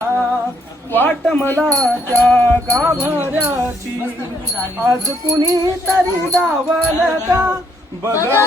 वाट मला त्या गाभाऱ्याची. आज कुणी तरी दावल का बघा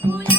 ফুল